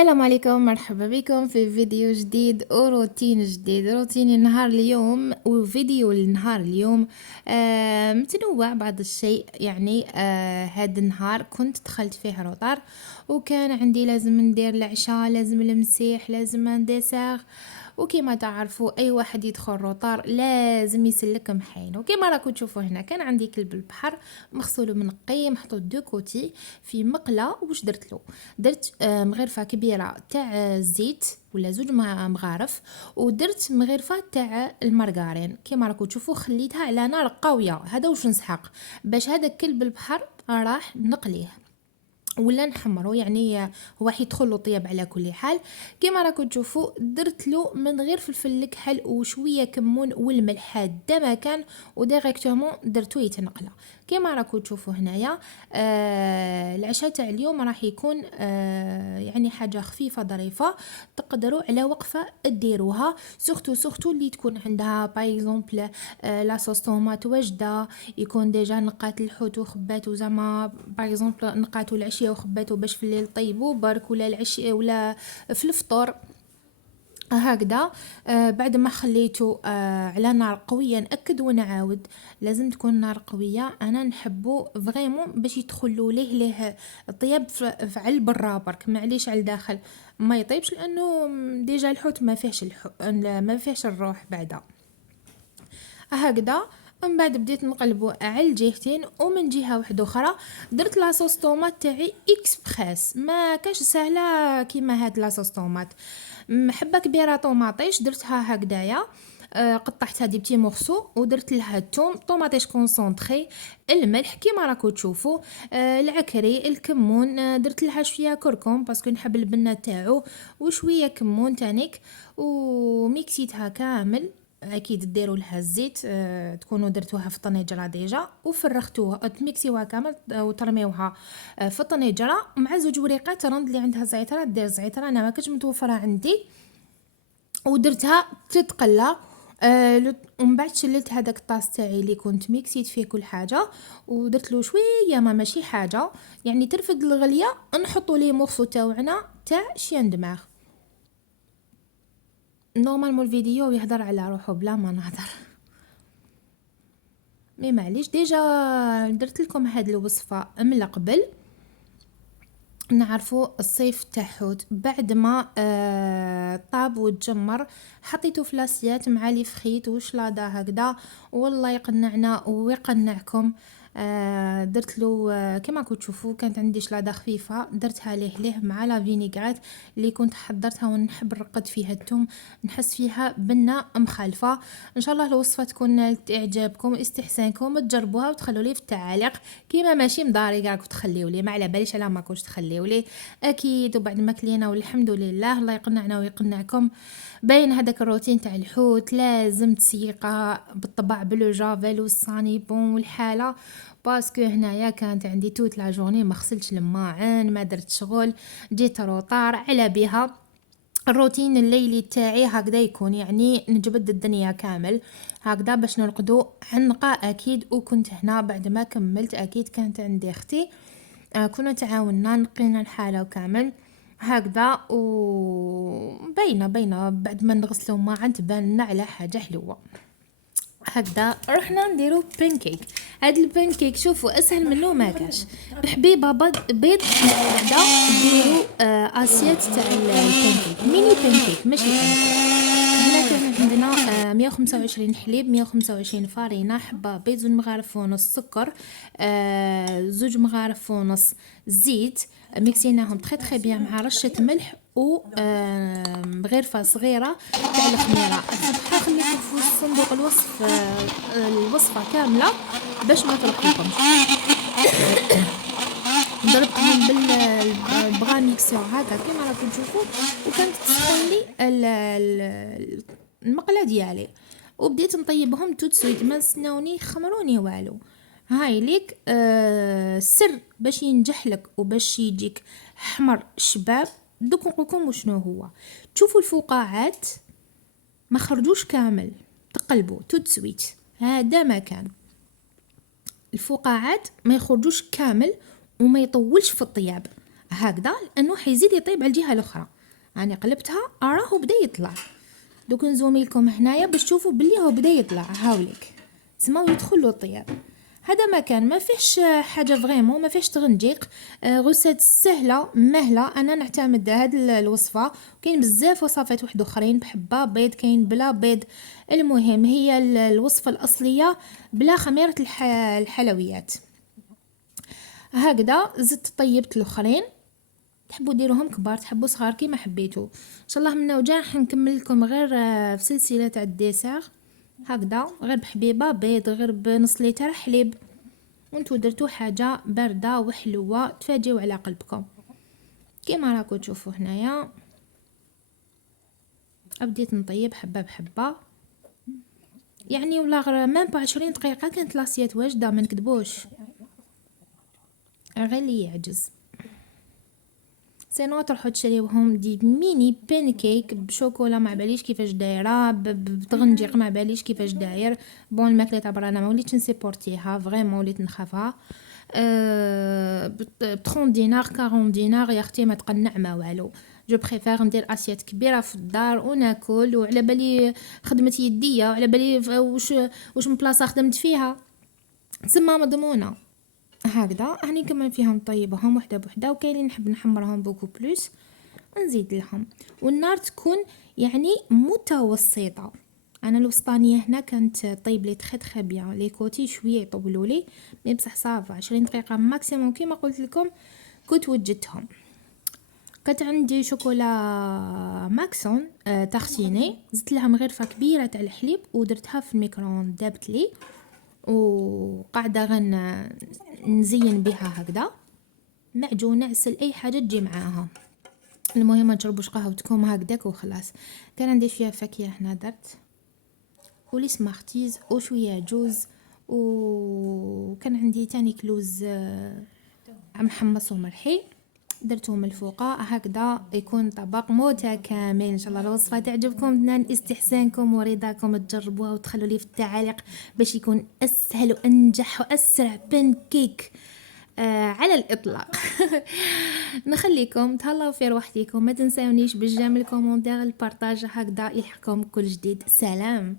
السلام عليكم، مرحبا بكم في فيديو جديد وروتين جديد. روتين النهار اليوم وفيديو النهار اليوم متنوع بعض الشيء. يعني هذا النهار كنت دخلت فيه روطار وكان عندي لازم ندير العشاء، لازم المسيح، لازم نديسير. وكما تعرفوا اي واحد يدخل روطار لازم يسلك محين. وكما راكم تشوفوا هنا كان عندي كلب البحر مغسول ومنقي محطوط دو كوتي في مقله. واش درت له؟ درت مغرفه كبيره تاع الزيت ولا زوج مغارف، ودرت مغرفه تاع المارغرين. كما راكم تشوفوا خليتها على نار قويه. هذا واش نسحق باش هذا كلب البحر راح نقليه ولا نحمرو، يعني هو حيدخل له طياب على كل حال. كما راكم تشوفوا درت له من غير فلفل الكحل وشويه كمون والملح هذا ما كان، وديريكتومون درتو يتنقله. كما راكم تشوفوا هنايا العشاء تاع اليوم راح يكون يعني حاجه خفيفه ظريفه تقدروا على وقفه ديروها. سورتو اللي تكون عندها باي اكزومبل لا صوص طوماط واجده، يكون ديجا نقات الحوت وخباتو، زعما باي اكزومبل نقاتو العشيه وخباتو باش في الليل طيبو برك، ولا العشيه ولا في الفطور هكذا. بعد ما خليته على نار قويه، ناكد ونعاود لازم تكون نار قويه. انا نحبو فريمون باش يدخلوا ليه الطياب في على البرا برك، معليش على الداخل ما يطيبش، لانه ديجا الحوت ما فيهش الروح بعدا هكذا. من بعد بديت نقلبو على الجهتين، ومن جهه واحده اخرى درت لاصوص طوماط تاعي اكسبريس، ما كاش سهله كيما هاد لاصوص طوماط. حبه كبيره طوماطيش درتها هكذايا، قطعتها دي بتي مورسو ودرت لها الثوم، طوماطيش كونسونطري، الملح كيما راكو تشوفوا، العكري، الكمون، درت لها شويه كركم باسكو نحب البنه تاعو، وشويه كمون تانيك، وميكسيتها كامل. اكيد ديروا لها الزيت، تكونوا درتوها في الطنجره ديجا وفرختوها تميكسيوها كامل وترميوها في الطنجره مع زوج وريقات رند اللي عندها زعتره دير زعتره، انا ما كنتش متوفره عندي، ودرتها تتقلى. ومن بعد شليت هذاك الطاس تاعي اللي كنت ميكسيت فيه كل حاجه، ودرت له شويه ما ماشي حاجه يعني ترفد الغليه، نحطوا ليه مورسو تاعنا تاع شيان دماغ. نورمالمون الفيديو يهضر على روحو بلا ما نهضر، مي معليش ديجا درت لكم هاد الوصفه من قبل. نعرفوا الصيف تاع حوت بعد ما طاب وتجمر حطيته في لاسيات مع لي فخيت وشلاضه هكذا، والله يقنعنا ويقنعكم. درت له كما كنتوا تشوفوا كانت عندي شلاضه خفيفه درتها ليه مع لا فينيغريت اللي كنت حضرتها، ونحب نرقد فيها الثوم، نحس فيها بنه مخالفه. ان شاء الله الوصفه تكون نالت اعجابكم استحسانكم، تجربوها وتخلوا لي في التعاليق كيما ماشي مضاري راكم تخليو لي، ما على باليش على ما كنتش تخليو لي اكيد. وبعد ما كلينا والحمد لله، الله يقنعنا ويقنعكم. باين هذاك الروتين تاع الحوت لازم تسيقه بالطبع بلو جافيل والصانيبون والحاله، باسكو هنايا كانت عندي توت لا جورني ما غسلتش الماعن، ما درت شغل، جيت روطار على بها. الروتين الليلي تاعي هكذا يكون، يعني نجبد الدنيا كامل هكذا باش نرقدو عنقه اكيد. وكنت هنا بعد ما كملت اكيد كانت عندي اختي، كنا تعاوننا نقينا الحاله وكامل هكذا. وبينا بعد ما نغسلو معا تبان لنا على حاجه حلوه هكذا. رحنا نديرو بانكيك. هاد البانكيك شوفوا اسهل منه ما كاش، بحبيبه بيض هكذا ديروا اسيات تاع البانكيك، ميني بانكيك ماشي بانكيك. هنا كان عندنا 125 حليب، 125 فارينه، حبه بيض، زوج مغارف ونص سكر، زوج مغارف ونص زيت، ميكسيناهم تري بيان مع رشه ملح و مغرفه صغيره تاع الخميره. الصباح خليكم في صندوق الوصفه كامله باش ما ترقيكمش. ضربتهم بالبغا ميكسور هكا كيما راكم تشوفوا، وكانت تسخن لي المقله ديالي، وبديت نطيبهم توت سويت، ما سناوني خمروني والو. هاي ليك السر باش ينجح لك وباش يجيك حمر شباب. دوك نقولكم وشنو هو. تشوفوا الفقاعات ما خرجوش كامل، تقلبوا توت سويت هذا ما كان، الفقاعات ما يخرجوش كامل وما يطولش في الطياب هكذا، لانه حيزيد يطيب على الجهه الاخرى. يعني قلبتها راهو بدا يطلع. دوك نزومي لكم هنايا باش تشوفوا بلي هو بدا يطلع، هاوليك تسمعوا يدخل له الطياب. هذا مكان ما فيهش حاجه فريمون، ما فيهش تغنجيق، غسات سهله مهله. انا نعتمد هاد الوصفه. كاين بزاف وصفات واحد اخرين بحبه بيض، كاين بلا بيض. المهم هي الوصفه الاصليه بلا خميره الحلويات. هكذا زدت طيبت الاخرين، تحبوا ديروهم كبار تحبوا صغار كيما حبيتوا. ان شاء الله منا وجا راح نكمل لكم غير في سلسله تاع الديسير هكذا، غير بحبيبه بيض، غير بنص لتر حليب، وانتو درتو حاجه بارده وحلوه تفاجئوا على قلبكم. كيما راكم تشوفوا هنايا بديت نطيب حبه بحبه، يعني ولا غير مام با 20 دقيقه كانت لاسيات واجده، ما نكذبوش، غير اللي يعجز. سينو تروحوا تشريوهم دي ميني بانكيك بشوكولا، ما باليش كيفاش دايره، بتغنجيق ما باليش كيفاش داير. بون الماكله تاع برا انا ما وليتش نسيبورتيها فريمون، وليت نخافها. ب 30 دينار 40 دينار يا اختي ما تقنع ما والو. جو بريفير ندير اسيات كبيره في الدار وناكل، وعلى بالي خدمت يديه، وعلى بالي واش من بلاصه خدمت فيها تسمى مضمونه. هكذا راني كمان فيها نطيبهم وحده بوحده، وكاينين نحب نحمرهم بوكو بلوس ونزيد لهم. والنار تكون يعني متوسطه. انا الوسطانيه هنا كانت طيب لي تخي بيان، لي كوتي شويه يطولوا لي، مي بصح صافا 20 دقيقه ماكسيموم كيما قلت لكم كنت وجدتهم. كانت عندي شوكولا ماكسون تخسيني، زدت لها مغرفه كبيره تاع الحليب ودرتها في الميكرووند دابت لي، وقاعده نزين بها هكذا معجون عسل اي حاجه تجي معاها. المهم ما تشربوش قهوتكم هكذاك وخلاص. كان عندي فيها فاكهه هنا درت ولي سمارتيز وشويه جوز، وكان عندي تاني كلوز محمص ومرحي درتهم الفوقه هكذا، يكون طبق متكامل. ان شاء الله الوصفه تعجبكم، نال استحسانكم ورضاكم، تجربوها وتخلوا لي في التعاليق باش يكون اسهل وانجح واسرع بانكيك على الاطلاق. نخليكم تهلاو في روحتكم، ما تنساونيش بالجيم الكومونتير البارطاج، هكذا يلحقكم كل جديد. سلام.